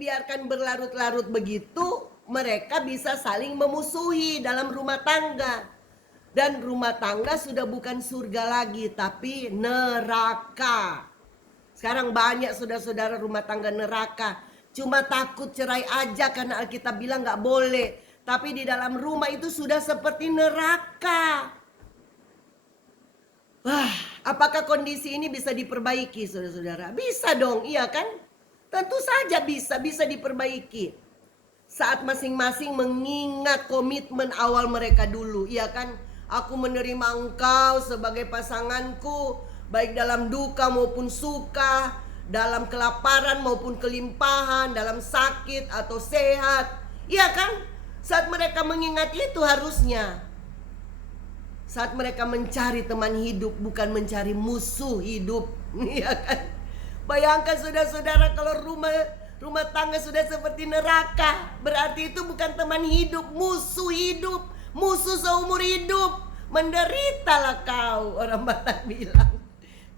dibiarkan berlarut-larut begitu, mereka bisa saling memusuhi dalam rumah tangga. Dan rumah tangga sudah bukan surga lagi, tapi neraka. Sekarang banyak saudara-saudara rumah tangga neraka. Cuma takut cerai aja karena Alkitab bilang gak boleh. Tapi di dalam rumah itu sudah seperti neraka. Wah, apakah kondisi ini bisa diperbaiki saudara-saudara? Bisa dong, iya kan? Tentu saja bisa diperbaiki. Saat masing-masing mengingat komitmen awal mereka dulu, iya kan? Aku menerima engkau sebagai pasanganku, baik dalam duka maupun suka, dalam kelaparan maupun kelimpahan, dalam sakit atau sehat. Iya kan? Saat mereka mengingat itu harusnya. Saat mereka mencari teman hidup, bukan mencari musuh hidup. Iya kan? Bayangkan saudara-saudara kalau rumah tangga sudah seperti neraka, berarti itu bukan teman hidup, musuh hidup, musuh seumur hidup. Menderitalah kau, orang Batak bilang.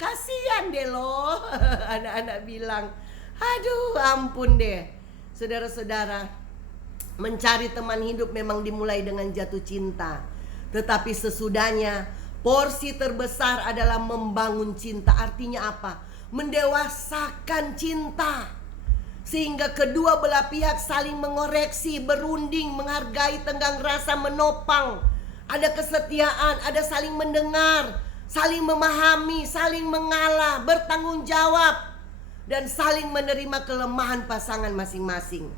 Kasihan deh loh, anak-anak bilang. Aduh, ampun deh. Saudara-saudara, mencari teman hidup memang dimulai dengan jatuh cinta. Tetapi sesudahnya, porsi terbesar adalah membangun cinta. Artinya apa? Mendewasakan cinta, sehingga kedua belah pihak saling mengoreksi, berunding, menghargai, tenggang rasa, menopang. Ada kesetiaan, ada saling mendengar, saling memahami, saling mengalah, bertanggung jawab, dan saling menerima kelemahan pasangan masing-masing.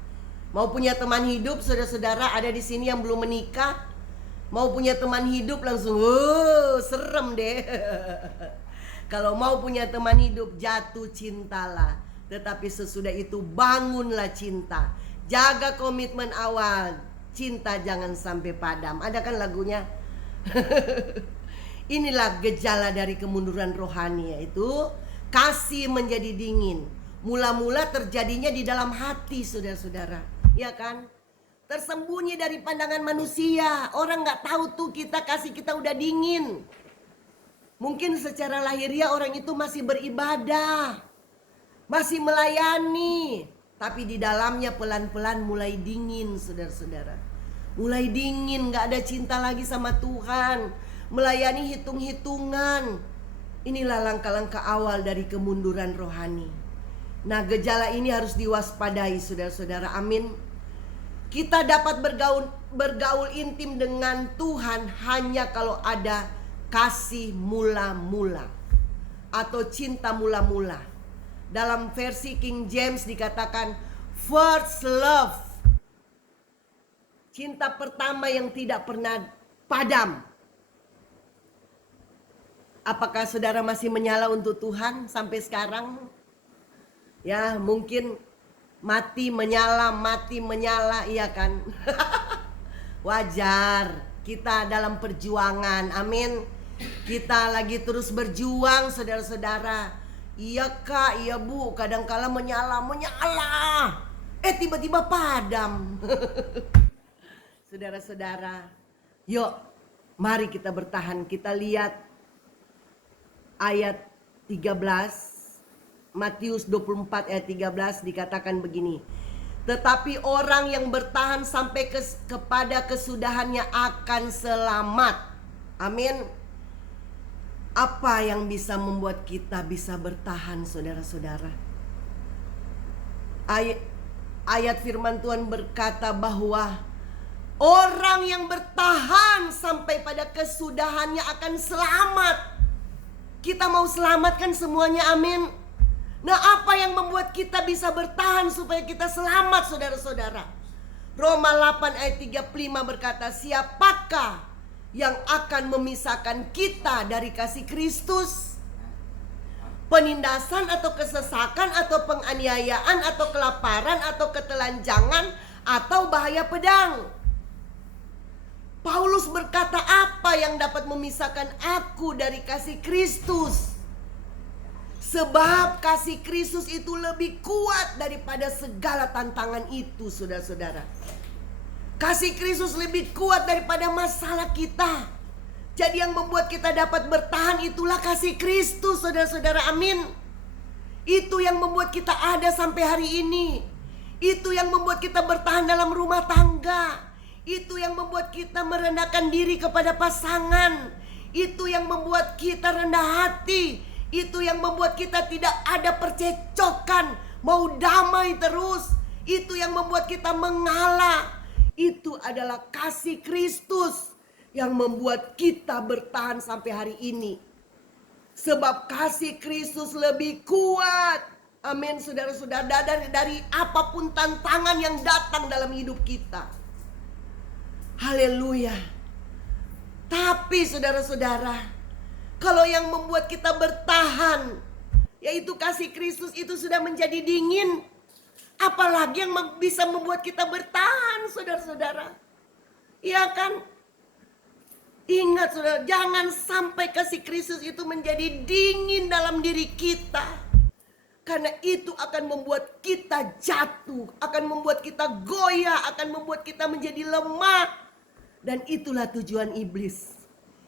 Mau punya teman hidup, saudara-saudara ada di sini yang belum menikah, mau punya teman hidup langsung serem deh. Kalau mau punya teman hidup, jatuh cintalah. Tetapi sesudah itu bangunlah cinta. Jaga komitmen awal. Cinta jangan sampai padam. Ada kan lagunya? Inilah gejala dari kemunduran rohani, yaitu kasih menjadi dingin. Mula-mula terjadinya di dalam hati, saudara-saudara. Ya kan? Tersembunyi dari pandangan manusia. Orang gak tahu tuh kasih kita udah dingin. Mungkin secara lahiriah orang itu masih beribadah, masih melayani, tapi di dalamnya pelan-pelan mulai dingin, saudara-saudara. Mulai dingin, gak ada cinta lagi sama Tuhan, melayani hitung-hitungan. Inilah langkah-langkah awal dari kemunduran rohani. Nah, gejala ini harus diwaspadai, saudara-saudara. Amin. Kita dapat bergaul intim dengan Tuhan hanya kalau ada kasih mula-mula atau cinta mula-mula. Dalam versi King James dikatakan first love, cinta pertama yang tidak pernah padam. Apakah saudara masih menyala untuk Tuhan sampai sekarang? Ya, mungkin mati menyala, iya kan? Wajar, kita dalam perjuangan, amin. Kita lagi terus berjuang, saudara-saudara. Iya kak, iya bu, kadangkala menyala, tiba-tiba padam. Saudara-saudara, yuk mari kita bertahan. Kita lihat ayat 13, Matius 24 ayat 13 dikatakan begini. Tetapi orang yang bertahan sampai kepada kesudahannya akan selamat. Amin. Apa yang bisa membuat kita bisa bertahan, saudara-saudara? Ayat firman Tuhan berkata bahwa orang yang bertahan sampai pada kesudahannya akan selamat. Kita mau selamatkan semuanya, amin. Nah, apa yang membuat kita bisa bertahan supaya kita selamat, saudara-saudara? Roma 8 ayat 35 berkata, siapakah yang akan memisahkan kita dari kasih Kristus? Penindasan atau kesesakan atau penganiayaan atau kelaparan atau ketelanjangan atau bahaya pedang? Paulus berkata, apa yang dapat memisahkan aku dari kasih Kristus? Sebab kasih Kristus itu lebih kuat daripada segala tantangan itu, saudara-saudara. Kasih Kristus lebih kuat daripada masalah kita. Jadi yang membuat kita dapat bertahan itulah kasih Kristus, saudara-saudara, amin. Itu yang membuat kita ada sampai hari ini. Itu yang membuat kita bertahan dalam rumah tangga. Itu yang membuat kita merendahkan diri kepada pasangan. Itu yang membuat kita rendah hati. Itu yang membuat kita tidak ada percecokan, mau damai terus. Itu yang membuat kita mengalah. Itu adalah kasih Kristus yang membuat kita bertahan sampai hari ini. Sebab kasih Kristus lebih kuat. Amin, saudara-saudara, dari apapun tantangan yang datang dalam hidup kita. Haleluya. Tapi saudara-saudara, kalau yang membuat kita bertahan, yaitu kasih Kristus, itu sudah menjadi dingin, apalagi yang bisa membuat kita bertahan, saudara-saudara. Iya kan? Ingat saudara, jangan sampai kasih Kristus itu menjadi dingin dalam diri kita. Karena itu akan membuat kita jatuh, akan membuat kita goyah, akan membuat kita menjadi lemah. Dan itulah tujuan iblis.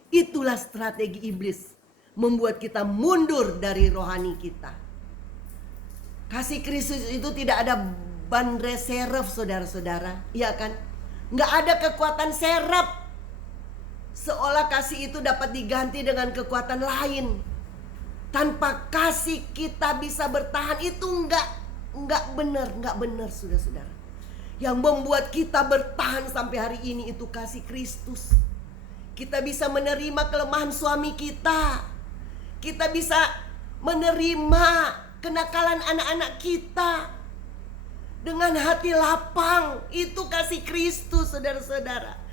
Itulah strategi iblis, membuat kita mundur dari rohani kita. Kasih Kristus itu tidak ada ban reserve, saudara-saudara. Iya kan? Nggak ada kekuatan serep. Seolah kasih itu dapat diganti dengan kekuatan lain. Tanpa kasih kita bisa bertahan, itu nggak benar, saudara-saudara. Yang membuat kita bertahan sampai hari ini itu kasih Kristus. Kita bisa menerima kelemahan suami kita. Kita bisa menerima kenakalan anak-anak kita dengan hati lapang. Itu kasih Kristus, saudara-saudara.